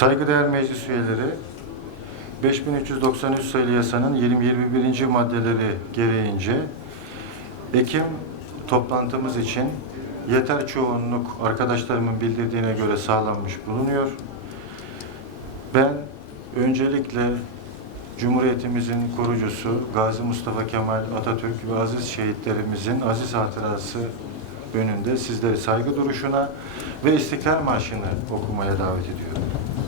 Saygıdeğer meclis üyeleri, 5393 sayılı yasanın 20-21. maddeleri gereğince Ekim toplantımız için yeter çoğunluk arkadaşlarımın bildirdiğine göre sağlanmış bulunuyor. Ben öncelikle Cumhuriyetimizin kurucusu Gazi Mustafa Kemal Atatürk ve aziz şehitlerimizin aziz hatırası önünde sizleri saygı duruşuna ve İstiklal Marşı'nı okumaya davet ediyorum.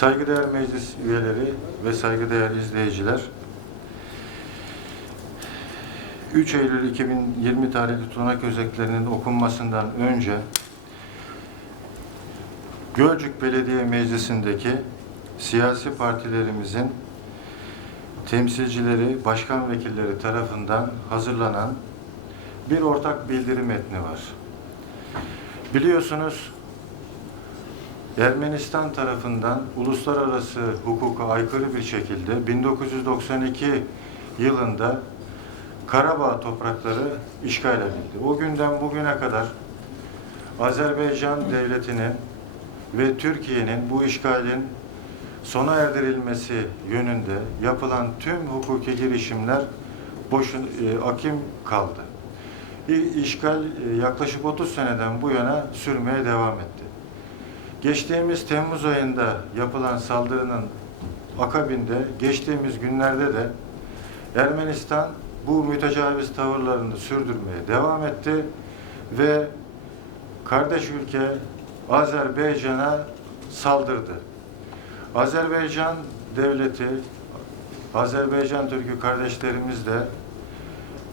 Saygıdeğer meclis üyeleri ve saygıdeğer izleyiciler, 3 Eylül 2020 tarihli tutanak özetlerinin okunmasından önce Gölcük Belediye Meclisi'ndeki siyasi partilerimizin temsilcileri, başkan vekilleri tarafından hazırlanan bir ortak bildiri metni var. Biliyorsunuz Ermenistan tarafından uluslararası hukuka aykırı bir şekilde 1992 yılında Karabağ toprakları işgal edildi. O günden bugüne kadar Azerbaycan devletinin ve Türkiye'nin bu işgalin sona erdirilmesi yönünde yapılan tüm hukuki girişimler boşun e, akim kaldı. İşgal e, yaklaşık 30 seneden bu yana sürmeye devam etti. Geçtiğimiz Temmuz ayında yapılan saldırının akabinde geçtiğimiz günlerde de Ermenistan bu mütecaviz tavırlarını sürdürmeye devam etti ve kardeş ülke Azerbaycan'a saldırdı. Azerbaycan devleti, Azerbaycan Türk'ü kardeşlerimiz de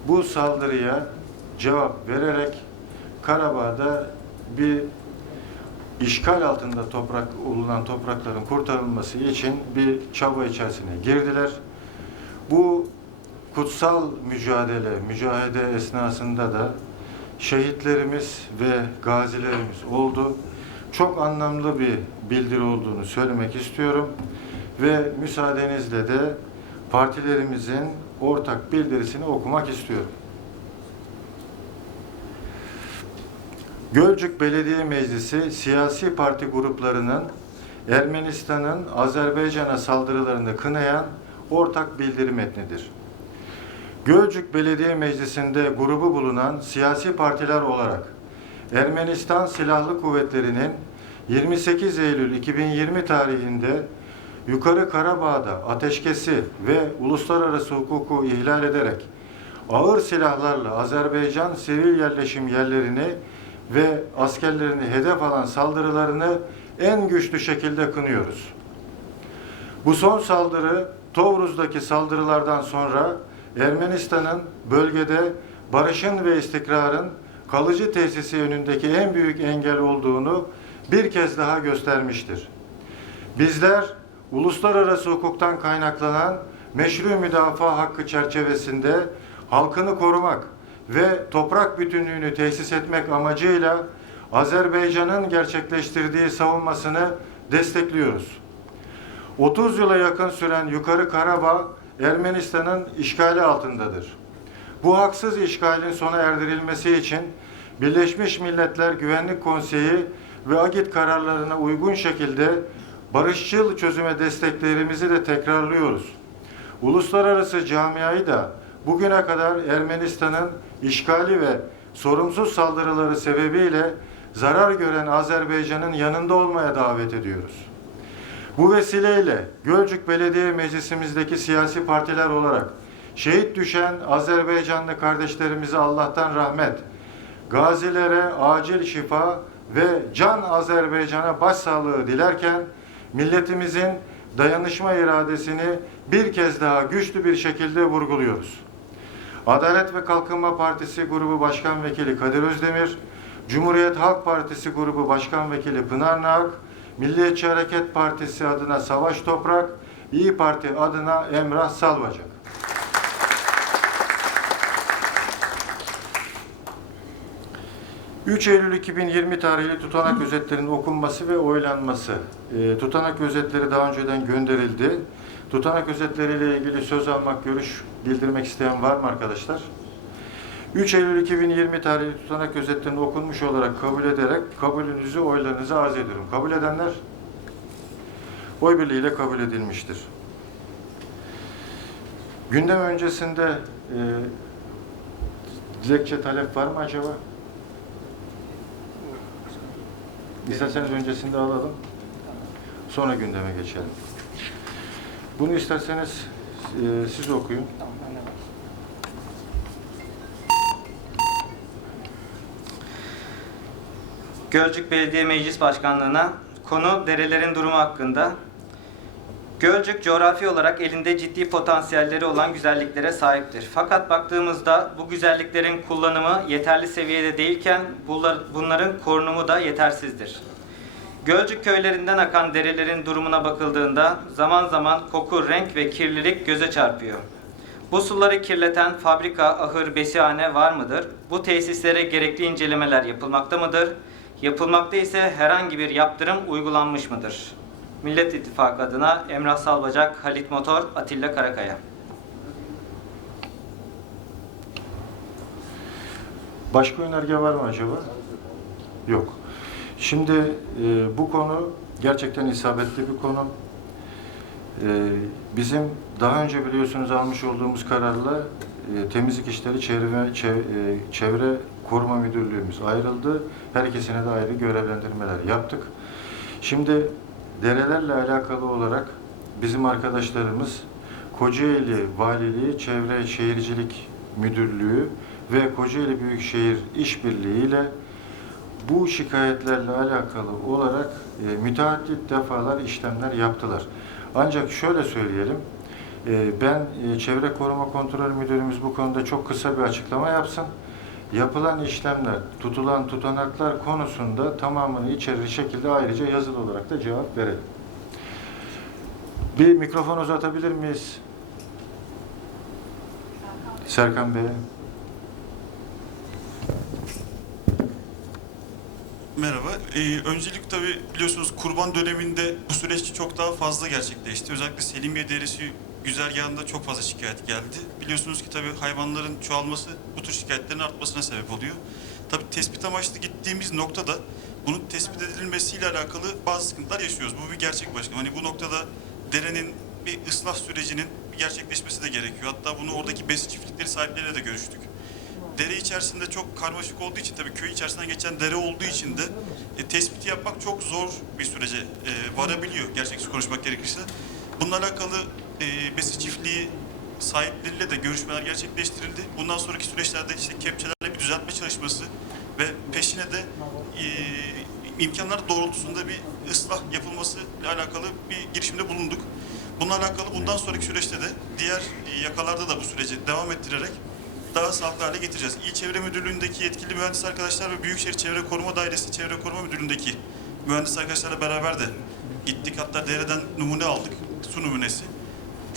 bu saldırıya cevap vererek Karabağ'da bir işgal altında toprak olunan toprakların kurtarılması için bir çaba içerisine girdiler. Bu kutsal mücadele, mücadele esnasında da şehitlerimiz ve gazilerimiz oldu. Çok anlamlı bir bildiri olduğunu söylemek istiyorum ve müsaadenizle de partilerimizin ortak bildirisini okumak istiyorum. Gölcük Belediye Meclisi siyasi parti gruplarının Ermenistan'ın Azerbaycan'a saldırılarını kınayan ortak bildiri metnidir. Gölcük Belediye Meclisi'nde grubu bulunan siyasi partiler olarak Ermenistan Silahlı Kuvvetleri'nin 28 Eylül 2020 tarihinde Yukarı Karabağ'da ateşkesi ve uluslararası hukuku ihlal ederek ağır silahlarla Azerbaycan sivil yerleşim yerlerini ve askerlerini hedef alan saldırılarını en güçlü şekilde kınıyoruz. Bu son saldırı Tovruz'daki saldırılardan sonra Ermenistan'ın bölgede barışın ve istikrarın kalıcı tesisi önündeki en büyük engel olduğunu bir kez daha göstermiştir. Bizler uluslararası hukuktan kaynaklanan meşru müdafaa hakkı çerçevesinde halkını korumak ve toprak bütünlüğünü tesis etmek amacıyla Azerbaycan'ın gerçekleştirdiği savunmasını destekliyoruz. 30 yıla yakın süren Yukarı Karabağ Ermenistan'ın işgali altındadır. Bu haksız işgalin sona erdirilmesi için Birleşmiş Milletler Güvenlik Konseyi ve AGİT kararlarına uygun şekilde barışçıl çözüme desteklerimizi de tekrarlıyoruz. Uluslararası camiayı da bugüne kadar Ermenistan'ın işgali ve sorumsuz saldırıları sebebiyle zarar gören Azerbaycan'ın yanında olmaya davet ediyoruz. Bu vesileyle Gölcük Belediye Meclisimizdeki siyasi partiler olarak şehit düşen Azerbaycanlı kardeşlerimize Allah'tan rahmet, gazilere acil şifa ve can Azerbaycan'a başsağlığı dilerken milletimizin dayanışma iradesini bir kez daha güçlü bir şekilde vurguluyoruz. Adalet ve Kalkınma Partisi Grubu Başkan Vekili Kadir Özdemir, Cumhuriyet Halk Partisi Grubu Başkan Vekili Pınar Nağak, Milliyetçi Hareket Partisi adına Savaş Toprak, İyi Parti adına Emrah Salvacak. ...3 Eylül 2020 tarihli tutanak özetlerinin okunması ve oylanması. E, tutanak özetleri daha önceden gönderildi. Tutanak özetleriyle ilgili söz almak, görüş bildirmek isteyen var mı arkadaşlar? 3 Eylül 2020 tarihli tutanak özetlerinin okunmuş olarak kabul ederek kabulünüzü oylarınızı arz ediyorum. Kabul edenler oy birliğiyle kabul edilmiştir. Gündem öncesinde e, dilekçe talep var mı acaba? İsterseniz öncesinde alalım. Sonra gündeme geçelim. Bunu isterseniz e, siz okuyun. Gölcük Belediye Meclis Başkanlığı'na konu derelerin durumu hakkında. Gölcük coğrafi olarak elinde ciddi potansiyelleri olan güzelliklere sahiptir. Fakat baktığımızda bu güzelliklerin kullanımı yeterli seviyede değilken bunlar- bunların korunumu da yetersizdir. Gölcük köylerinden akan derelerin durumuna bakıldığında zaman zaman koku, renk ve kirlilik göze çarpıyor. Bu suları kirleten fabrika, ahır, besihane var mıdır? Bu tesislere gerekli incelemeler yapılmakta mıdır? Yapılmakta ise herhangi bir yaptırım uygulanmış mıdır? Millet İttifakı adına Emrah Salbacak, Halit Motor, Atilla Karakaya. Başka önerge var mı acaba? Yok. Şimdi e, bu konu gerçekten isabetli bir konu. E, bizim daha önce biliyorsunuz almış olduğumuz kararla e, temizlik işleri çevre, çev- e, çevre koruma müdürlüğümüz ayrıldı. Her ikisine de ayrı görevlendirmeler yaptık. Şimdi derelerle alakalı olarak bizim arkadaşlarımız Kocaeli Valiliği Çevre Şehircilik Müdürlüğü ve Kocaeli Büyükşehir İşbirliği ile bu şikayetlerle alakalı olarak e, müteaddit defalar işlemler yaptılar. Ancak şöyle söyleyelim, e, ben e, Çevre Koruma Kontrol Müdürümüz bu konuda çok kısa bir açıklama yapsın. Yapılan işlemler, tutulan tutanaklar konusunda tamamını içerir şekilde ayrıca yazılı olarak da cevap verelim. Bir mikrofon uzatabilir miyiz? Serkan Bey. Merhaba. Ee, öncelik tabii biliyorsunuz kurban döneminde bu süreç çok daha fazla gerçekleşti. Özellikle Selimiye Deresi güzergahında çok fazla şikayet geldi. Biliyorsunuz ki tabii hayvanların çoğalması bu tür şikayetlerin artmasına sebep oluyor. Tabii tespit amaçlı gittiğimiz noktada bunun tespit edilmesiyle alakalı bazı sıkıntılar yaşıyoruz. Bu bir gerçek başkanım. Hani bu noktada derenin bir ıslah sürecinin gerçekleşmesi de gerekiyor. Hatta bunu oradaki besi çiftlikleri sahipleriyle de görüştük dere içerisinde çok karmaşık olduğu için tabii köy içerisinden geçen dere olduğu için de e, tespiti yapmak çok zor bir sürece e, varabiliyor gerçekçi konuşmak gerekirse. Bununla alakalı e, besi çiftliği sahipleriyle de görüşmeler gerçekleştirildi. Bundan sonraki süreçlerde işte kepçelerle bir düzeltme çalışması ve peşine de e, imkanlar doğrultusunda bir ıslah yapılması ile alakalı bir girişimde bulunduk. Bununla alakalı bundan sonraki süreçte de diğer yakalarda da bu süreci devam ettirerek daha sağlıklı hale getireceğiz. İl Çevre Müdürlüğü'ndeki yetkili mühendis arkadaşlar ve Büyükşehir Çevre Koruma Dairesi Çevre Koruma Müdürlüğü'ndeki mühendis arkadaşlarla beraber de gittik. Hatta dereden numune aldık. Su numunesi.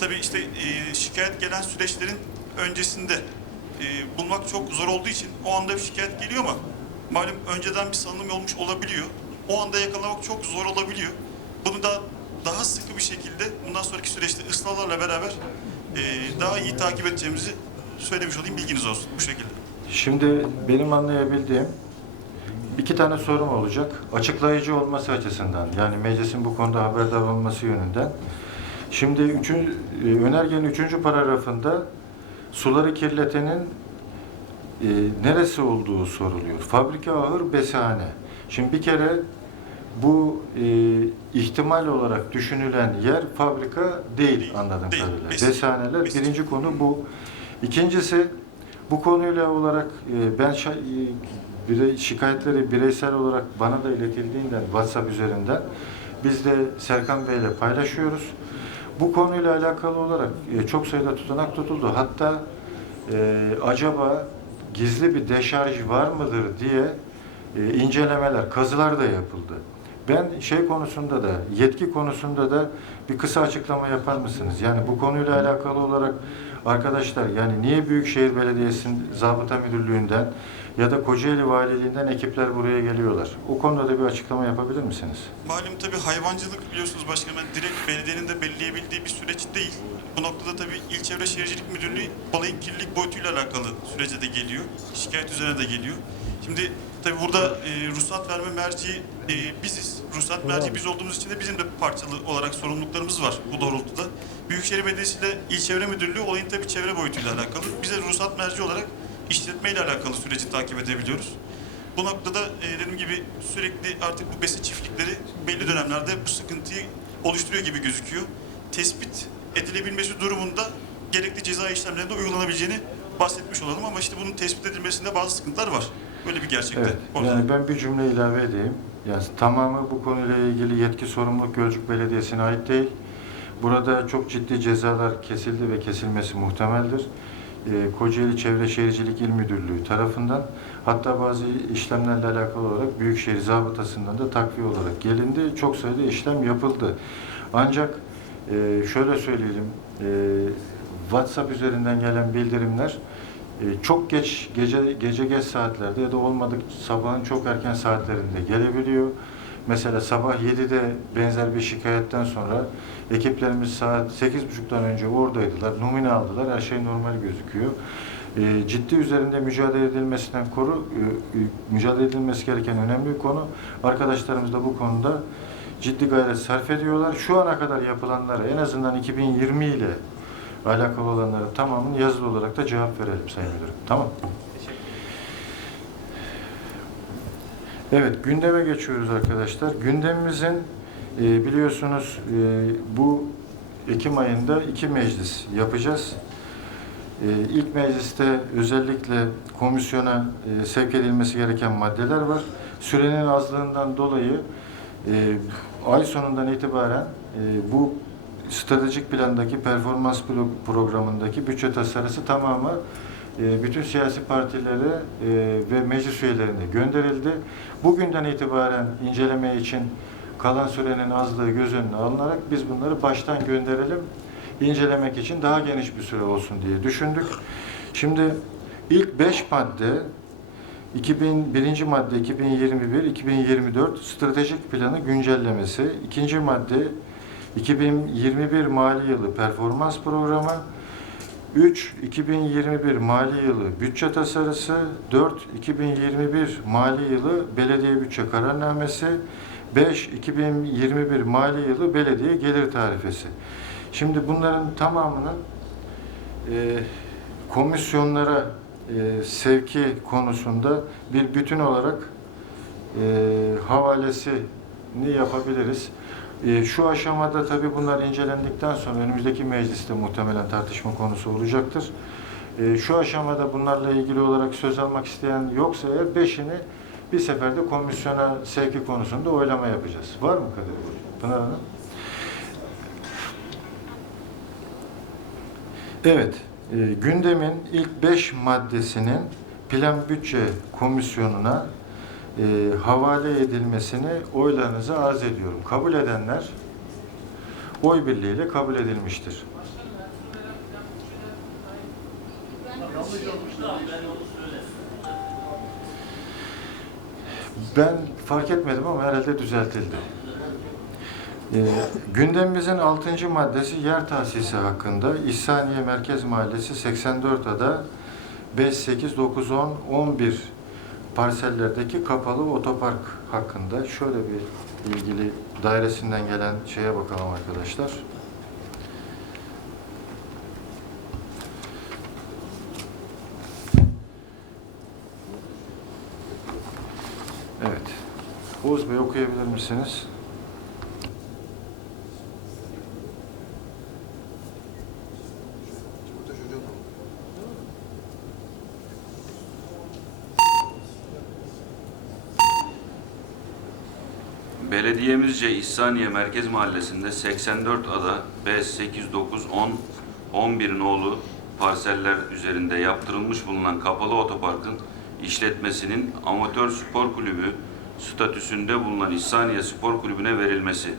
Tabii işte e, şikayet gelen süreçlerin öncesinde e, bulmak çok zor olduğu için o anda bir şikayet geliyor ama malum önceden bir salınım olmuş olabiliyor. O anda yakalamak çok zor olabiliyor. Bunu da daha sıkı bir şekilde bundan sonraki süreçte ıslahlarla beraber e, daha iyi takip edeceğimizi söylemiş olayım bilginiz olsun bu şekilde. Şimdi benim anlayabildiğim iki tane sorum olacak. Açıklayıcı olması açısından yani meclisin bu konuda haberdar olması yönünden. Şimdi üçün, e, önergenin üçüncü paragrafında suları kirletenin e, neresi olduğu soruluyor. Fabrika, ahır, besane. Şimdi bir kere bu e, ihtimal olarak düşünülen yer fabrika değil, Değil, anladığım değil. kadarıyla. Besin. Besaneler Besin. birinci konu bu. İkincisi bu konuyla olarak e, ben şa- e, birey, şikayetleri bireysel olarak bana da iletildiğinden WhatsApp üzerinden biz de Serkan Bey ile paylaşıyoruz. Bu konuyla alakalı olarak e, çok sayıda tutanak tutuldu. Hatta e, acaba gizli bir deşarj var mıdır diye e, incelemeler, kazılar da yapıldı. Ben şey konusunda da, yetki konusunda da bir kısa açıklama yapar mısınız? Yani bu konuyla alakalı olarak arkadaşlar yani niye Büyükşehir Belediyesi'nin Zabıta Müdürlüğü'nden ya da Kocaeli Valiliğinden ekipler buraya geliyorlar? O konuda da bir açıklama yapabilir misiniz? Malum tabii hayvancılık biliyorsunuz başkanım yani direkt belediyenin de belirleyebildiği bir süreç değil. Bu noktada tabii İl Çevre Şehircilik Müdürlüğü balayın kirlilik boyutuyla alakalı sürece de geliyor. Şikayet üzerine de geliyor. Şimdi tabii burada e, ruhsat verme merci e, biziz. Ruhsat merci biz olduğumuz için de bizim de parçalı olarak sorumluluklarımız var bu doğrultuda. Büyükşehir Belediyesi ile İl Çevre Müdürlüğü olayın tabii çevre boyutuyla alakalı. Bize ruhsat merci olarak işletmeyle alakalı süreci takip edebiliyoruz. Bu noktada e, dediğim gibi sürekli artık bu besi çiftlikleri belli dönemlerde bu sıkıntıyı oluşturuyor gibi gözüküyor. Tespit edilebilmesi durumunda gerekli ceza işlemlerinde uygulanabileceğini bahsetmiş olalım ama işte bunun tespit edilmesinde bazı sıkıntılar var. Böyle bir gerçekte. Evet. Yani ben bir cümle ilave edeyim. Yani tamamı bu konuyla ilgili yetki sorumluluk Gölcük Belediyesi'ne ait değil. Burada çok ciddi cezalar kesildi ve kesilmesi muhtemeldir. Ee, Kocaeli Çevre Şehircilik İl Müdürlüğü tarafından hatta bazı işlemlerle alakalı olarak Büyükşehir Zabıtası'ndan da takviye olarak gelindi. Çok sayıda işlem yapıldı. Ancak e, şöyle söyleyelim, e, WhatsApp üzerinden gelen bildirimler çok geç gece gece geç saatlerde ya da olmadık sabahın çok erken saatlerinde gelebiliyor. Mesela sabah 7'de benzer bir şikayetten sonra ekiplerimiz saat 8.30'dan önce oradaydılar. Numune aldılar. Her şey normal gözüküyor. E, ciddi üzerinde mücadele edilmesinden koru e, e, mücadele edilmesi gereken önemli bir konu. Arkadaşlarımız da bu konuda ciddi gayret sarf ediyorlar. Şu ana kadar yapılanlara en azından 2020 ile alakalı olanlara tamamını yazılı olarak da cevap verelim Sayın Müdürüm. Tamam. Evet, gündeme geçiyoruz arkadaşlar. Gündemimizin e, biliyorsunuz e, bu Ekim ayında iki meclis yapacağız. E, ilk mecliste özellikle komisyona e, sevk edilmesi gereken maddeler var. Sürenin azlığından dolayı e, ay sonundan itibaren e, bu stratejik plandaki performans pro- programındaki bütçe tasarısı tamamı e, bütün siyasi partilere e, ve meclis üyelerine gönderildi. Bugünden itibaren inceleme için kalan sürenin azlığı göz önüne alınarak biz bunları baştan gönderelim. İncelemek için daha geniş bir süre olsun diye düşündük. Şimdi ilk 5 madde 2001. madde 2021-2024 stratejik planı güncellemesi. ikinci madde 2021 mali yılı performans programı. 3. 2021 mali yılı bütçe tasarısı. 4. 2021 mali yılı belediye bütçe kararnamesi. 5. 2021 mali yılı belediye gelir tarifesi. Şimdi bunların tamamının e, komisyonlara e, sevki konusunda bir bütün olarak e, havalesini yapabiliriz. E, şu aşamada tabii bunlar incelendikten sonra önümüzdeki mecliste muhtemelen tartışma konusu olacaktır. E, şu aşamada bunlarla ilgili olarak söz almak isteyen yoksa eğer beşini bir seferde komisyona sevki konusunda oylama yapacağız. Var mı Kadir Bey? Pınar Hanım? Evet, e, gündemin ilk beş maddesinin plan bütçe komisyonuna e, havale edilmesini oylarınıza arz ediyorum. Kabul edenler oy birliğiyle kabul edilmiştir. Ben fark etmedim ama herhalde düzeltildi. Ee, gündemimizin 6. maddesi yer tahsisi hakkında İhsaniye Merkez Mahallesi 84 ada 5, 8, 9, 10, 11 parsellerdeki kapalı otopark hakkında şöyle bir ilgili dairesinden gelen şeye bakalım arkadaşlar. Evet. Oğuz Bey okuyabilir misiniz? Belediyemizce İhsaniye Merkez Mahallesi'nde 84 ada 5, 8, 9, 10, 11 nolu parseller üzerinde yaptırılmış bulunan kapalı otoparkın işletmesinin amatör spor kulübü statüsünde bulunan İhsaniye Spor Kulübü'ne verilmesi,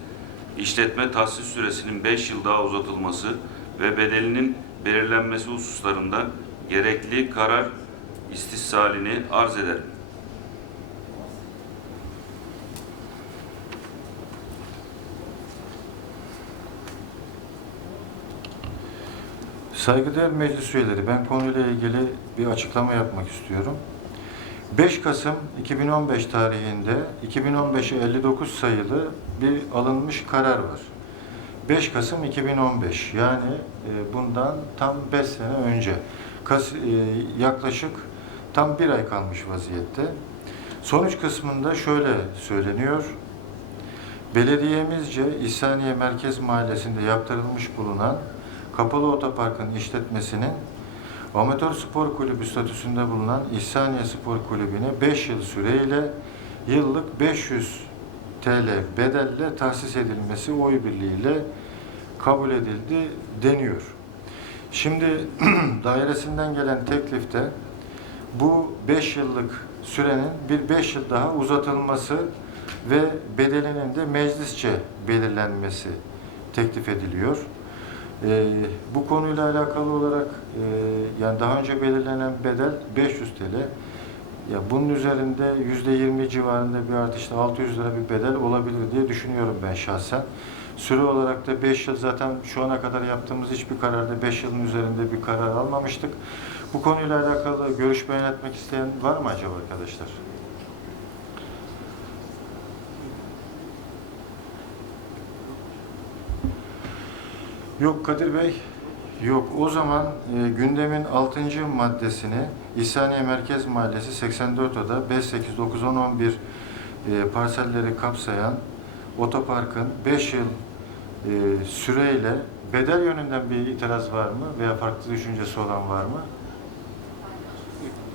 işletme tahsis süresinin 5 yıl daha uzatılması ve bedelinin belirlenmesi hususlarında gerekli karar istissalini arz ederim. Saygıdeğer meclis üyeleri, ben konuyla ilgili bir açıklama yapmak istiyorum. 5 Kasım 2015 tarihinde 2015'e 59 sayılı bir alınmış karar var. 5 Kasım 2015 yani e, bundan tam 5 sene önce e, yaklaşık tam bir ay kalmış vaziyette. Sonuç kısmında şöyle söyleniyor. Belediyemizce İhsaniye Merkez Mahallesi'nde yaptırılmış bulunan kapalı otoparkın işletmesinin amatör spor kulübü statüsünde bulunan İhsaniye Spor Kulübü'ne 5 yıl süreyle yıllık 500 TL bedelle tahsis edilmesi oy birliğiyle kabul edildi deniyor. Şimdi dairesinden gelen teklifte bu 5 yıllık sürenin bir 5 yıl daha uzatılması ve bedelinin de meclisçe belirlenmesi teklif ediliyor. Ee, bu konuyla alakalı olarak e, yani daha önce belirlenen bedel 500 TL. Ya bunun üzerinde yüzde 20 civarında bir artışla 600 lira bir bedel olabilir diye düşünüyorum ben şahsen. Süre olarak da 5 yıl zaten şu ana kadar yaptığımız hiçbir kararda 5 yılın üzerinde bir karar almamıştık. Bu konuyla alakalı görüş beyan etmek isteyen var mı acaba arkadaşlar? Yok Kadir Bey, yok. O zaman e, gündemin 6. maddesini İhsaniye Merkez Mahallesi 84 oda 5, 8, 9, 10, 11 e, parselleri kapsayan otoparkın 5 yıl e, süreyle bedel yönünden bir itiraz var mı veya farklı düşüncesi olan var mı?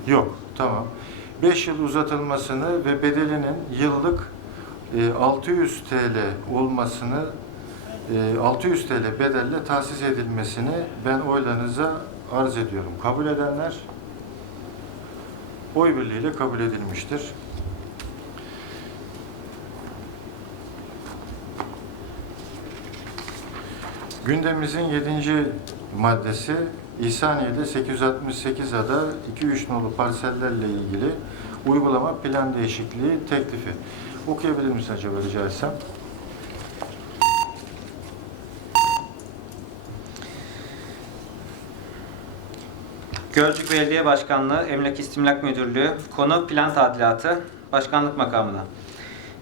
Yok, tamam. 5 yıl uzatılmasını ve bedelinin yıllık e, 600 TL olmasını e, 600 TL bedelle tahsis edilmesini ben oylarınıza arz ediyorum. Kabul edenler oy birliğiyle kabul edilmiştir. Gündemimizin 7. maddesi İhsaniye'de 868 ada 2-3 nolu parsellerle ilgili uygulama plan değişikliği teklifi. Okuyabilir misin acaba rica etsem? Gölcük Belediye Başkanlığı, Emlak İstimlak Müdürlüğü, konu plan tadilatı, başkanlık makamına.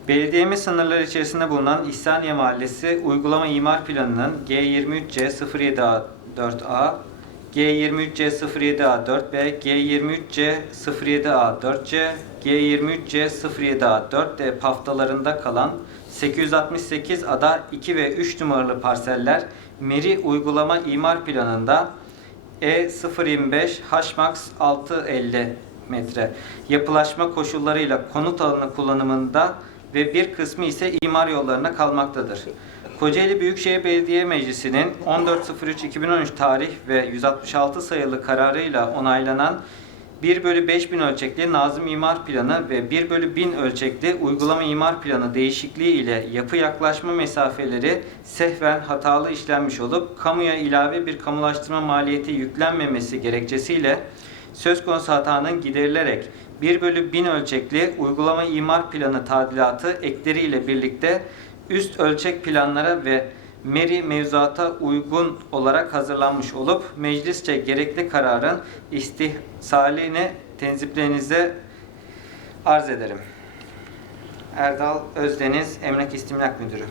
Belediyemiz sınırları içerisinde bulunan İhsaniye Mahallesi uygulama imar planının G23C 07A4A, G23C 07A4B, G23C 07A4C, G23C 07A4D paftalarında kalan 868 ada 2 ve 3 numaralı parseller Meri uygulama imar planında E025 Hmax 650 metre yapılaşma koşullarıyla konut alanı kullanımında ve bir kısmı ise imar yollarına kalmaktadır. Kocaeli Büyükşehir Belediye Meclisi'nin 14.03.2013 tarih ve 166 sayılı kararıyla onaylanan 1 bölü 5000 ölçekli Nazım İmar Planı ve 1 bölü 1000 ölçekli Uygulama İmar Planı değişikliği ile yapı yaklaşma mesafeleri sehven hatalı işlenmiş olup kamuya ilave bir kamulaştırma maliyeti yüklenmemesi gerekçesiyle söz konusu hatanın giderilerek 1 bölü 1000 ölçekli Uygulama İmar Planı tadilatı ekleriyle birlikte üst ölçek planlara ve meri mevzuata uygun olarak hazırlanmış olup meclisçe gerekli kararın istihsalini tenziplerinize arz ederim. Erdal Özdeniz, Emlak İstimlak Müdürü.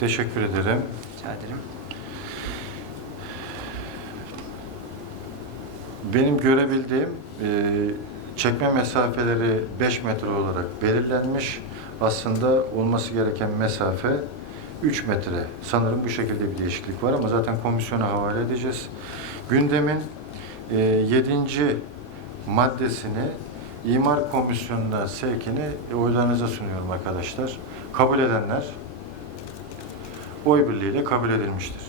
Teşekkür ederim. Rica ederim. Benim görebildiğim e, çekme mesafeleri 5 metre olarak belirlenmiş. Aslında olması gereken mesafe 3 metre. Sanırım bu şekilde bir değişiklik var ama zaten komisyona havale edeceğiz. Gündemin e, 7. maddesini imar komisyonuna sevkini oylarınıza sunuyorum arkadaşlar. Kabul edenler oy birliğiyle kabul edilmiştir.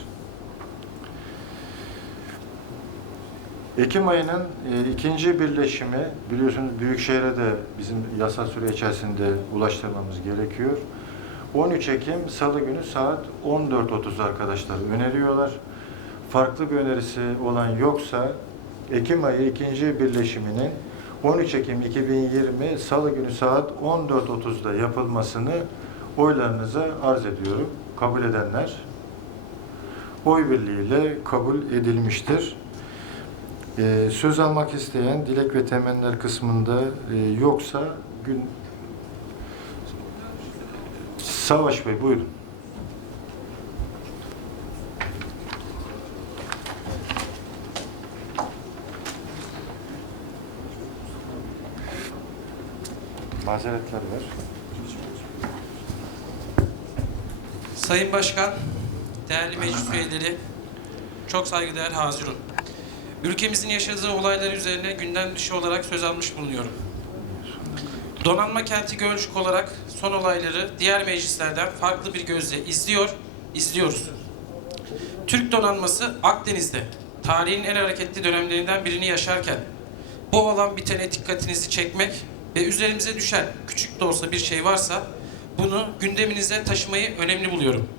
Ekim ayının e, ikinci birleşimi biliyorsunuz Büyükşehir'e de bizim yasa süre içerisinde ulaştırmamız gerekiyor. 13 Ekim Salı günü saat 14.30 arkadaşlar öneriyorlar. Farklı bir önerisi olan yoksa Ekim ayı ikinci birleşiminin 13 Ekim 2020 Salı günü saat 14.30'da yapılmasını oylarınıza arz ediyorum. Kabul edenler oy birliğiyle kabul edilmiştir. Ee, söz almak isteyen dilek ve temenniler kısmında e, yoksa gün Savaş Bey buyurun. Mazeretler var. Sayın Başkan, değerli meclis üyeleri, çok saygıdeğer Hazirun. Ülkemizin yaşadığı olaylar üzerine gündem dışı olarak söz almış bulunuyorum. Donanma kenti Gölcük olarak son olayları diğer meclislerden farklı bir gözle izliyor, izliyoruz. Türk donanması Akdeniz'de tarihin en hareketli dönemlerinden birini yaşarken bu olan bitene dikkatinizi çekmek ve üzerimize düşen küçük de olsa bir şey varsa bunu gündeminize taşımayı önemli buluyorum.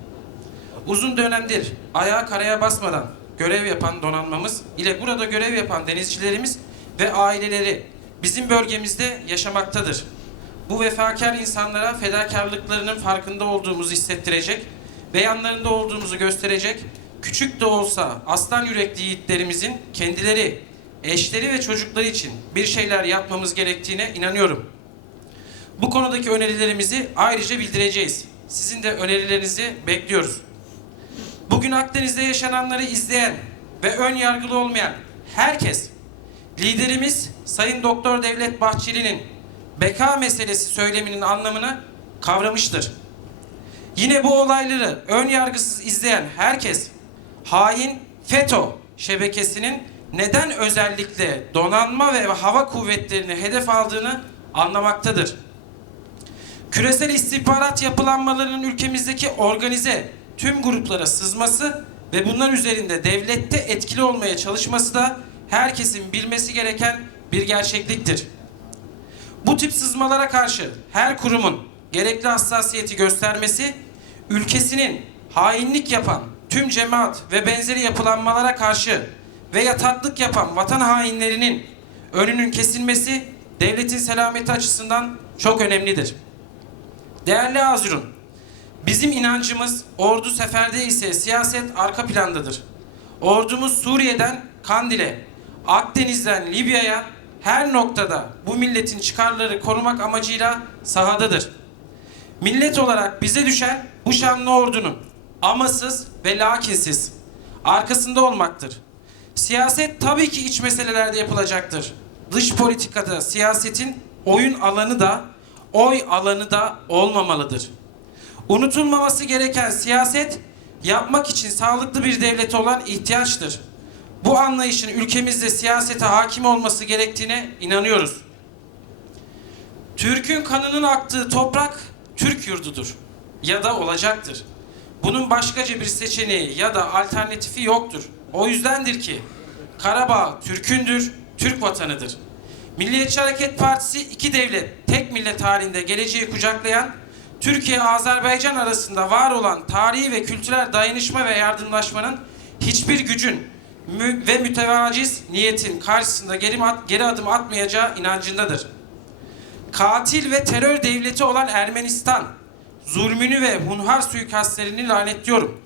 Uzun dönemdir ayağa karaya basmadan görev yapan donanmamız ile burada görev yapan denizcilerimiz ve aileleri bizim bölgemizde yaşamaktadır. Bu vefakar insanlara fedakarlıklarının farkında olduğumuzu hissettirecek ve yanlarında olduğumuzu gösterecek küçük de olsa aslan yürekli yiğitlerimizin kendileri, eşleri ve çocukları için bir şeyler yapmamız gerektiğine inanıyorum. Bu konudaki önerilerimizi ayrıca bildireceğiz. Sizin de önerilerinizi bekliyoruz. Bugün Akdeniz'de yaşananları izleyen ve ön yargılı olmayan herkes, liderimiz Sayın Doktor Devlet Bahçeli'nin beka meselesi söyleminin anlamını kavramıştır. Yine bu olayları ön yargısız izleyen herkes, hain FETÖ şebekesinin neden özellikle donanma ve hava kuvvetlerini hedef aldığını anlamaktadır küresel istihbarat yapılanmalarının ülkemizdeki organize tüm gruplara sızması ve bunlar üzerinde devlette etkili olmaya çalışması da herkesin bilmesi gereken bir gerçekliktir. Bu tip sızmalara karşı her kurumun gerekli hassasiyeti göstermesi, ülkesinin hainlik yapan tüm cemaat ve benzeri yapılanmalara karşı ve yataklık yapan vatan hainlerinin önünün kesilmesi devletin selameti açısından çok önemlidir. Değerli Azurun, bizim inancımız ordu seferde ise siyaset arka plandadır. Ordumuz Suriye'den Kandil'e, Akdeniz'den Libya'ya her noktada bu milletin çıkarları korumak amacıyla sahadadır. Millet olarak bize düşen bu şanlı ordunun amasız ve lakinsiz arkasında olmaktır. Siyaset tabii ki iç meselelerde yapılacaktır. Dış politikada siyasetin oyun alanı da oy alanı da olmamalıdır. Unutulmaması gereken siyaset yapmak için sağlıklı bir devlet olan ihtiyaçtır. Bu anlayışın ülkemizde siyasete hakim olması gerektiğine inanıyoruz. Türk'ün kanının aktığı toprak Türk yurdudur ya da olacaktır. Bunun başkaca bir seçeneği ya da alternatifi yoktur. O yüzdendir ki Karabağ Türk'ündür, Türk vatanıdır. Milliyetçi Hareket Partisi iki devlet, tek millet halinde geleceği kucaklayan, Türkiye-Azerbaycan arasında var olan tarihi ve kültürel dayanışma ve yardımlaşmanın hiçbir gücün mü- ve mütevaciz niyetin karşısında geri, at- geri adım atmayacağı inancındadır. Katil ve terör devleti olan Ermenistan, zulmünü ve hunhar suikastlerini lanetliyorum.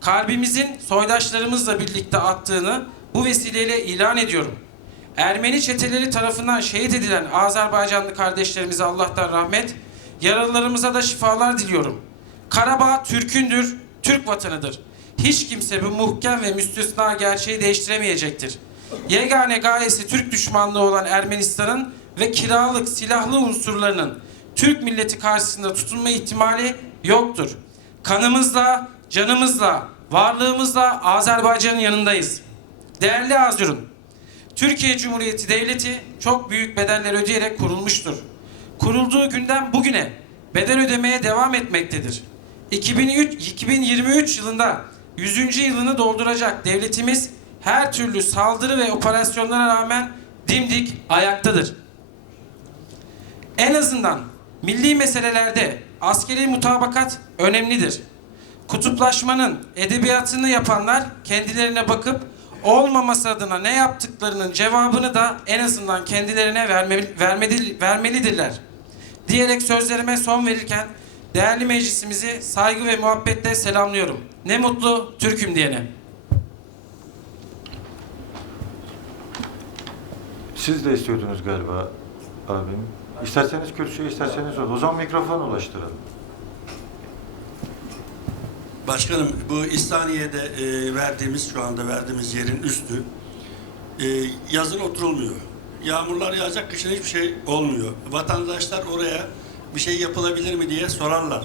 Kalbimizin soydaşlarımızla birlikte attığını bu vesileyle ilan ediyorum. Ermeni çeteleri tarafından şehit edilen Azerbaycanlı kardeşlerimize Allah'tan rahmet, yaralılarımıza da şifalar diliyorum. Karabağ Türk'ündür, Türk vatanıdır. Hiç kimse bu muhkem ve müstesna gerçeği değiştiremeyecektir. Yegane gayesi Türk düşmanlığı olan Ermenistan'ın ve kiralık silahlı unsurlarının Türk milleti karşısında tutunma ihtimali yoktur. Kanımızla, canımızla, varlığımızla Azerbaycan'ın yanındayız. Değerli Azur'un, Türkiye Cumhuriyeti Devleti çok büyük bedeller ödeyerek kurulmuştur. Kurulduğu günden bugüne bedel ödemeye devam etmektedir. 2003, 2023 yılında 100. yılını dolduracak devletimiz her türlü saldırı ve operasyonlara rağmen dimdik ayaktadır. En azından milli meselelerde askeri mutabakat önemlidir. Kutuplaşmanın edebiyatını yapanlar kendilerine bakıp olmaması adına ne yaptıklarının cevabını da en azından kendilerine verme, vermeli, vermelidirler. Diyerek sözlerime son verirken değerli meclisimizi saygı ve muhabbetle selamlıyorum. Ne mutlu Türk'üm diyene. Siz de istiyordunuz galiba abim. İsterseniz kürsüye, isterseniz o. O zaman mikrofon ulaştıralım. Başkanım bu İstaniye'de e, verdiğimiz şu anda verdiğimiz yerin üstü e, yazın oturulmuyor. Yağmurlar yağacak kışın hiçbir şey olmuyor. Vatandaşlar oraya bir şey yapılabilir mi diye sorarlar.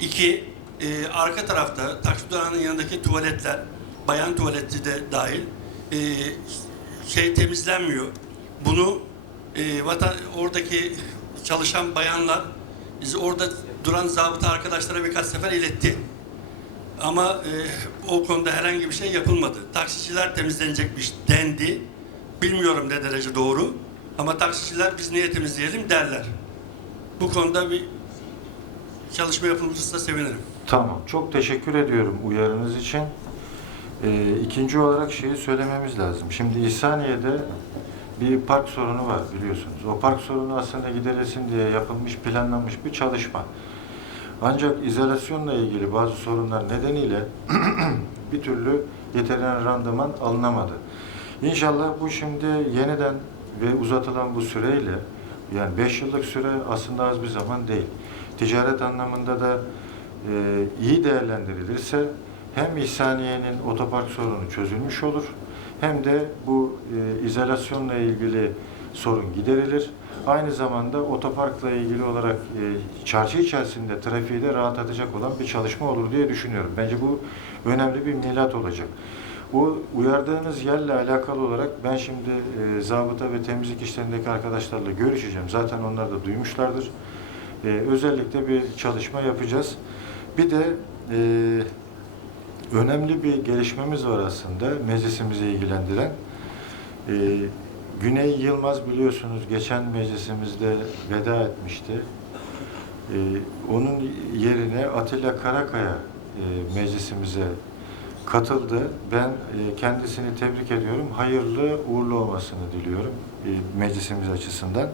İki, e, arka tarafta taksi durağının yanındaki tuvaletler, bayan tuvaleti de dahil e, şey temizlenmiyor. Bunu e, vatan, oradaki çalışan bayanlar biz orada duran zabıta arkadaşlara birkaç sefer iletti. Ama e, o konuda herhangi bir şey yapılmadı. Taksiciler temizlenecekmiş dendi. Bilmiyorum ne derece doğru. Ama taksiciler biz niye temizleyelim derler. Bu konuda bir çalışma yapılırsa sevinirim. Tamam. Çok teşekkür ediyorum uyarınız için. Ee, ikinci olarak şeyi söylememiz lazım. Şimdi İhsaniye'de bir park sorunu var biliyorsunuz. O park sorunu aslında giderilsin diye yapılmış, planlanmış bir çalışma. Ancak izolasyonla ilgili bazı sorunlar nedeniyle bir türlü yeteren randıman alınamadı. İnşallah bu şimdi yeniden ve uzatılan bu süreyle yani 5 yıllık süre aslında az bir zaman değil. Ticaret anlamında da iyi değerlendirilirse hem İhsaniye'nin otopark sorunu çözülmüş olur hem de bu e, izolasyonla ilgili sorun giderilir. Aynı zamanda otoparkla ilgili olarak e, çarşı içerisinde trafiği de rahatlatacak olan bir çalışma olur diye düşünüyorum. Bence bu önemli bir milat olacak. Bu uyardığınız yerle alakalı olarak ben şimdi e, zabıta ve temizlik işlerindeki arkadaşlarla görüşeceğim. Zaten onlar da duymuşlardır. E, özellikle bir çalışma yapacağız. Bir de e, önemli bir gelişmemiz var aslında meclisimizi ilgilendiren. E, Güney Yılmaz biliyorsunuz geçen meclisimizde veda etmişti. E, onun yerine Atilla Karakaya e, meclisimize katıldı. Ben e, kendisini tebrik ediyorum. Hayırlı uğurlu olmasını diliyorum e, meclisimiz açısından.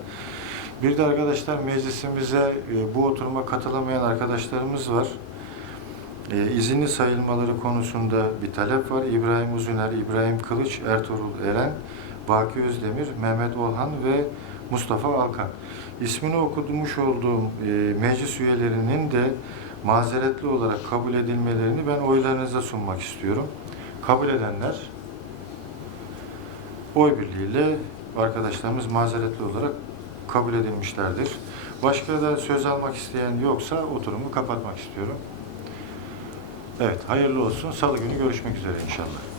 Bir de arkadaşlar meclisimize e, bu oturuma katılamayan arkadaşlarımız var. E, izinli sayılmaları konusunda bir talep var. İbrahim Uzuner, İbrahim Kılıç, Ertuğrul Eren, Baki Özdemir, Mehmet Olhan ve Mustafa Alkan. İsmini okumuş olduğum e, meclis üyelerinin de mazeretli olarak kabul edilmelerini ben oylarınıza sunmak istiyorum. Kabul edenler oy birliğiyle arkadaşlarımız mazeretli olarak kabul edilmişlerdir. Başka da söz almak isteyen yoksa oturumu kapatmak istiyorum. Evet, hayırlı olsun. Salı günü görüşmek üzere inşallah.